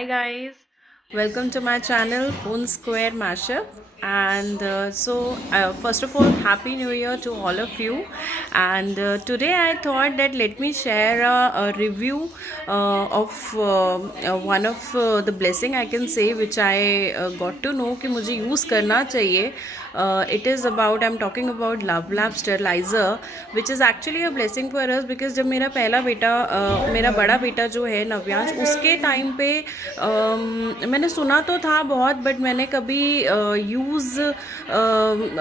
Hi guys, welcome to my channel Poon Square Mashup. And first of all, Happy New Year to all of you. And today I thought that let me share a review of one of the blessing I can say which I got to know कि मुझे use करना चाहिए. It is about I'm talking about Love Lab sterilizer, which is actually a blessing for us because जब मेरा पहला बेटा मेरा बड़ा बेटा जो है नव्यांश उसके टाइम पे मैंने सुना तो था बहुत बट मैंने कभी यूज़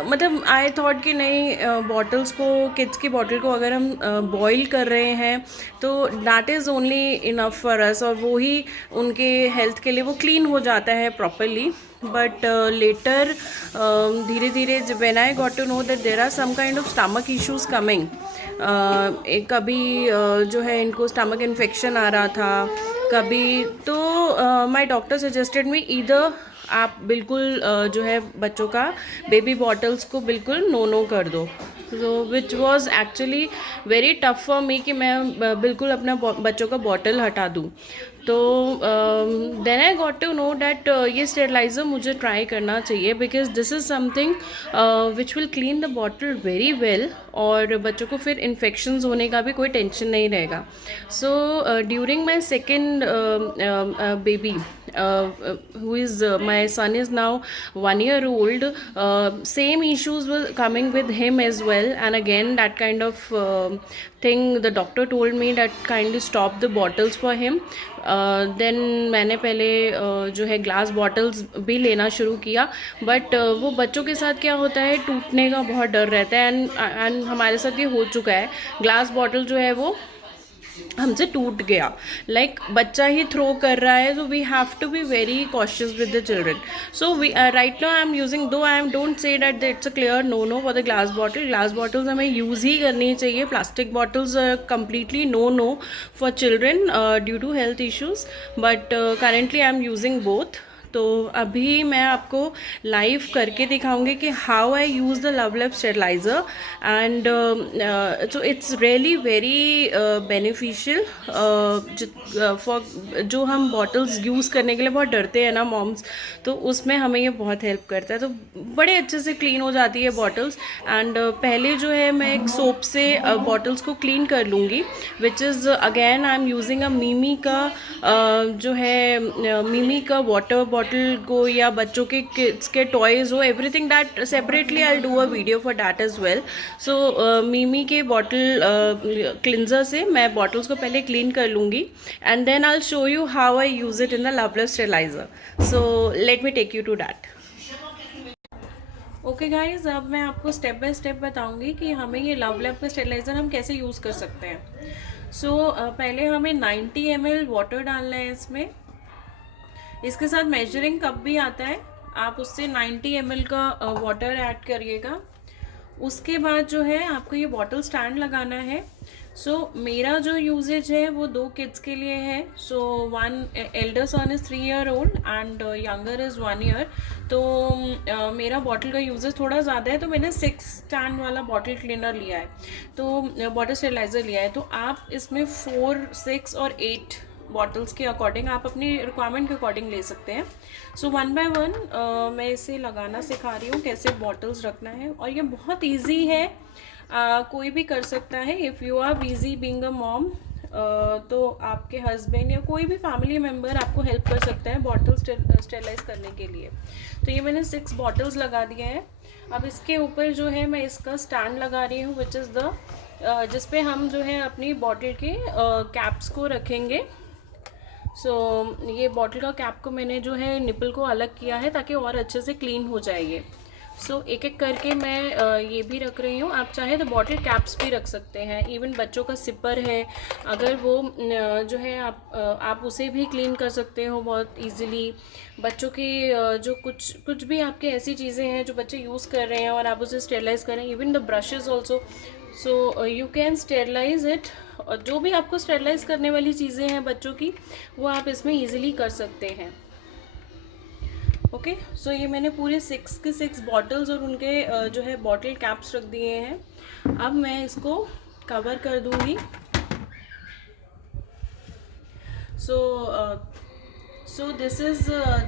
मतलब आई थॉट कि नहीं बॉटल्स को किड्स की बॉटल को अगर हम बॉईल कर रहे हैं तो that is only enough for us और वो ही उनके हेल्थ के लिए वो क्लीन हो जाता है प्रॉपरली बट लेटर धीरे धीरे when I got to know that there are some kind of stomach issues coming कभी जो है इनको स्टमक इन्फेक्शन आ रहा था कभी तो my doctor suggested me either आप बिल्कुल जो है बच्चों का बेबी बॉटल्स को बिल्कुल नो कर दो so which was actually very tough for me कि मैं बिल्कुल अपना बच्चों का बॉटल हटा दूँ तो then I got to know that ये स्टेरलाइज़र मुझे ट्राई करना चाहिए because this is something which will clean the bottle very well और बच्चों को फिर इन्फेक्शंस होने का भी कोई टेंशन नहीं रहेगा so during my second baby who is my son is now 1 year old same issues were coming with him as well and again that kind of thing the doctor told me that kindly stop the bottles for him then मैंने पहले जो है glass bottles भी लेना शुरू किया but वो बच्चों के साथ क्या होता है टूटने का बहुत डर रहता है एंड हमारे साथ ये हो चुका है ग्लास बॉटल जो है वो हमसे टूट गया लाइक बच्चा ही थ्रो कर रहा है so we have to be very cautious with the children so we right now I am using though I am don't say that it's a clear no for the glass bottles हमें use ही करनी चाहिए plastic bottles completely no for children due to health issues but currently I am using both तो अभी मैं आपको live करके दिखाऊंगी कि how I use the Love Lab स्टेरलाइज़र and so it's really very beneficial for जो हम बॉटल्स यूज़ करने के लिए बहुत डरते हैं ना मॉम्स तो उसमें हमें ये बहुत हेल्प करता है तो बड़े अच्छे से क्लीन हो जाती है बॉटल्स एंड पहले जो है मैं एक सोप से बॉटल्स को क्लीन कर लूँगी which is again I am using a Mimi का जो है मीमी का वाटर बॉटल को या बच्चों के किड्स के टॉयज़ हो everything that separately I do a video for that as well so Mee Mee के बॉटल क्लिनजर से मैं बॉटल्स को पहले क्लीन कर लूँगी and then I show you how I use it in the Love Lab sterilizer so let me take you to that okay guys अब मैं आपको स्टेप बाय स्टेप बताऊंगी कि हमें ये लव लैब का स्टेरलाइज़र हम कैसे यूज़ कर सकते हैं सो पहले हमें 90 ml वाटर डालना है इसमें इसके साथ मेजरिंग कप भी आता है आप उससे 90 ml का वाटर ऐड करिएगा उसके बाद जो है आपको ये बॉटल स्टैंड लगाना है सो मेरा जो यूजेज है वो 2 किड्स के लिए है so one elder son is 3 year old and younger is 1 year तो मेरा बॉटल का यूजेज थोड़ा ज़्यादा है तो मैंने 6 स्टैंड वाला बॉटल क्लीनर लिया है तो बॉटल स्टेरलाइज़र लिया है तो आप इसमें 4, 6 और 8 बॉटल्स के अकॉर्डिंग आप अपनी रिक्वायरमेंट के अकॉर्डिंग ले सकते हैं सो वन बाय वन मैं इसे लगाना सिखा रही हूँ कैसे बॉटल्स रखना है और ये बहुत इजी है कोई भी कर सकता है if you are busy being a mom तो आपके हस्बैंड या कोई भी फैमिली मेम्बर आपको हेल्प कर सकता है बॉटल स्टेरलाइज करने के लिए तो ये मैंने 6 बॉटल्स लगा दिए हैं अब इसके ऊपर जो है मैं इसका स्टैंड लगा रही हूँ विच इज़ द जिस पे हम जो है अपनी बॉटल के कैप्स को रखेंगे सो ये बॉटल का कैप को मैंने जो है निपल को अलग किया है ताकि और अच्छे से क्लीन हो जाएगी सो एक एक करके मैं ये भी रख रही हूँ आप चाहे तो बॉटल कैप्स भी रख सकते हैं इवन बच्चों का सिपर है अगर वो जो है आप उसे भी क्लीन कर सकते हो बहुत इजीली बच्चों की जो कुछ भी आपके ऐसी चीज़ें हैं जो बच्चे यूज़ कर रहे हैं और आप उसे स्टेरलाइज कर रहे हैं even the brushes also so you can sterilise it और जो भी आपको स्टेरलाइज करने वाली चीज़ें हैं बच्चों की वो आप इसमें ईजिली कर सकते हैं ओके सो ये मैंने पूरे 6 के 6 बॉटल्स और उनके जो है बॉटल कैप्स रख दिए हैं अब मैं इसको कवर कर दूंगी so so this is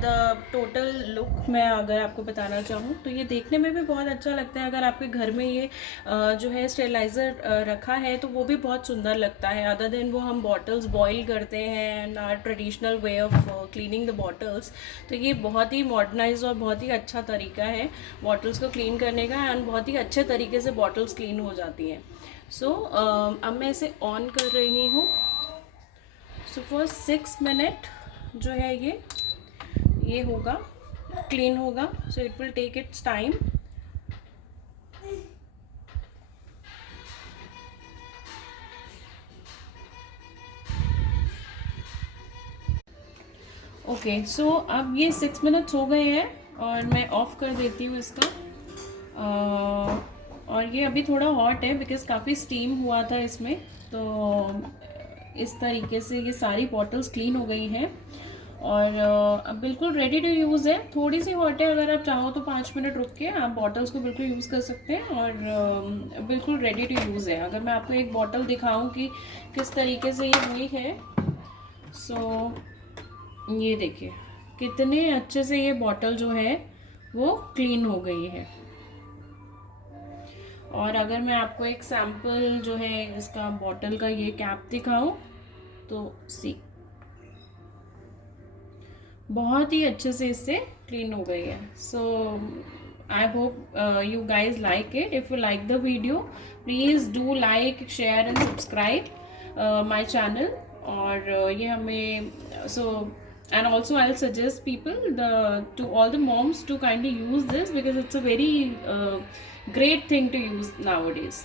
the total look. मैं अगर आपको बताना चाहूँ तो ये देखने में भी बहुत अच्छा लगता है। अगर आपके घर में ये जो है स्टेरिलाइज़र रखा है तो वो भी बहुत सुंदर लगता है। अदर देन वो हम बॉटल्स बॉईल करते हैं and our traditional way of cleaning the bottles, तो ये बहुत ही मॉडर्नाइज और बहुत ही अच्छा तरीका है बॉटल्स को क्लीन करने का, एंड बहुत ही अच्छे तरीके से बॉटल्स क्लीन हो जाती हैं। सो अब मैं इसे ऑन कर रही हूँ। सो फॉर 6 मिनट जो है ये होगा, क्लीन होगा। So it will take its time. Okay, so अब ये 6 मिनट्स हो गए हैं और मैं ऑफ़ कर देती हूँ इसका। और ये अभी थोड़ा हॉट है बिकॉज़ काफ़ी स्टीम हुआ था इसमें, तो इस तरीके से ये सारी बॉटल्स क्लीन हो गई हैं और अब बिल्कुल रेडी टू यूज़ है। थोड़ी सी हॉट है, अगर आप चाहो तो 5 मिनट रुक के आप बॉटल्स को बिल्कुल यूज़ कर सकते हैं और बिल्कुल रेडी टू यूज़ है। अगर मैं आपको एक बॉटल दिखाऊं कि किस तरीके से ये हुई है, सो ये देखिए कितने अच्छे से ये बॉटल जो है वो क्लीन हो गई है। और अगर मैं आपको एक सैम्पल जो है इसका बॉटल का ये कैप दिखाऊं तो सी बहुत ही अच्छे से इससे क्लीन हो गई है। So I hope you guys like it. If you like the video, please do like, share and subscribe my channel. और ये हमें and also I'll suggest people to all the moms to kindly use this because it's a very great thing to use nowadays.